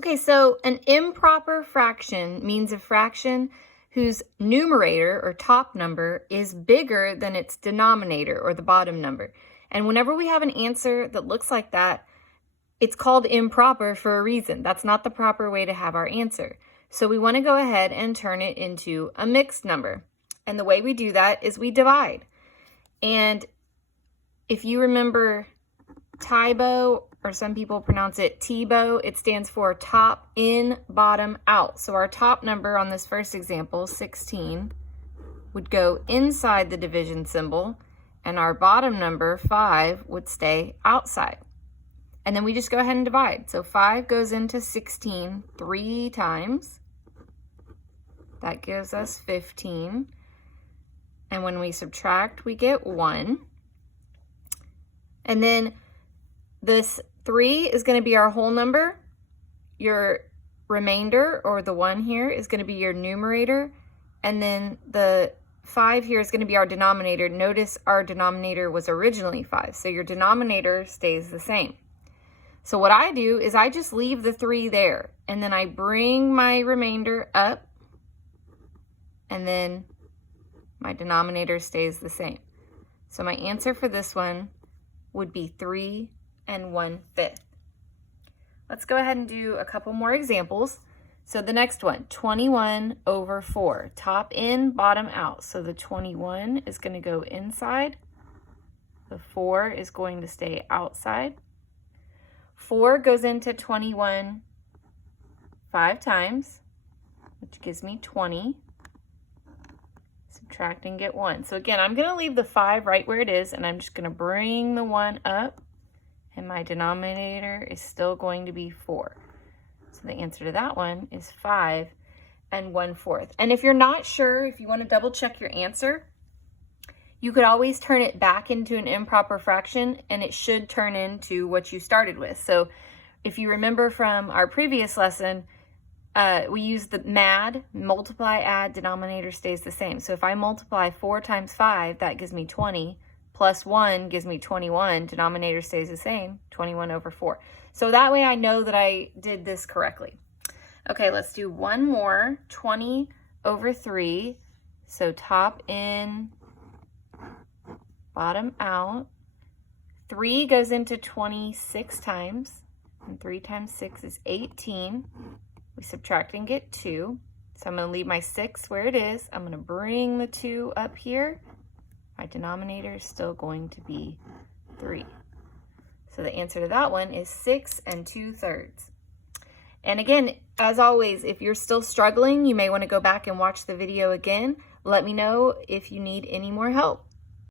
Okay, so an improper fraction means a fraction whose numerator or top number is bigger than its denominator or the bottom number. And whenever we have an answer that looks like that, it's called improper for a reason. That's not the proper way to have our answer. So we want to go ahead and turn it into a mixed number. And the way we do that is we divide. And if you remember TIBO, or some people pronounce it TIBO, it stands for top in, bottom out. So our top number on this first example, 16, would go inside the division symbol, and our bottom number, 5, would stay outside. And then we just go ahead and divide. So 5 goes into 16 3 times. That gives us 15. And when we subtract, we get 1. And then this 3 is going to be our whole number. Your remainder, or the 1 here, is going to be your numerator. And then the 5 here is going to be our denominator. Notice our denominator was originally 5, so your denominator stays the same. So what I do is I just leave the 3 there, and then I bring my remainder up, and then my denominator stays the same. So my answer for this one would be 3 1/5. Let's go ahead and do a couple more examples. So the next one, 21 over 4, top in, bottom out. So the 21 is going to go inside. The 4 is going to stay outside. 4 goes into 21 5 times, which gives me 20. Subtract and get 1. So again, I'm going to leave the 5 right where it is, and I'm just going to bring the 1 up, and my denominator is still going to be 4. So the answer to that one is 5 1/4. And if you're not sure, if you want to double check your answer, you could always turn it back into an improper fraction, and it should turn into what you started with. So if you remember from our previous lesson, we used the MAD, multiply, add, denominator stays the same. So if I multiply 4 times 5, that gives me 20, plus 1 gives me 21, denominator stays the same, 21 over 4. So that way I know that I did this correctly. Okay, let's do one more, 20 over 3. So top in, bottom out. 3 goes into 26 times, and 3 times 6 is 18. We subtract and get 2. So I'm going to leave my 6 where it is. I'm going to bring the 2 up here. My denominator is still going to be 3. So the answer to that one is 6 2/3. And again, as always, if you're still struggling, you may want to go back and watch the video again. Let me know if you need any more help.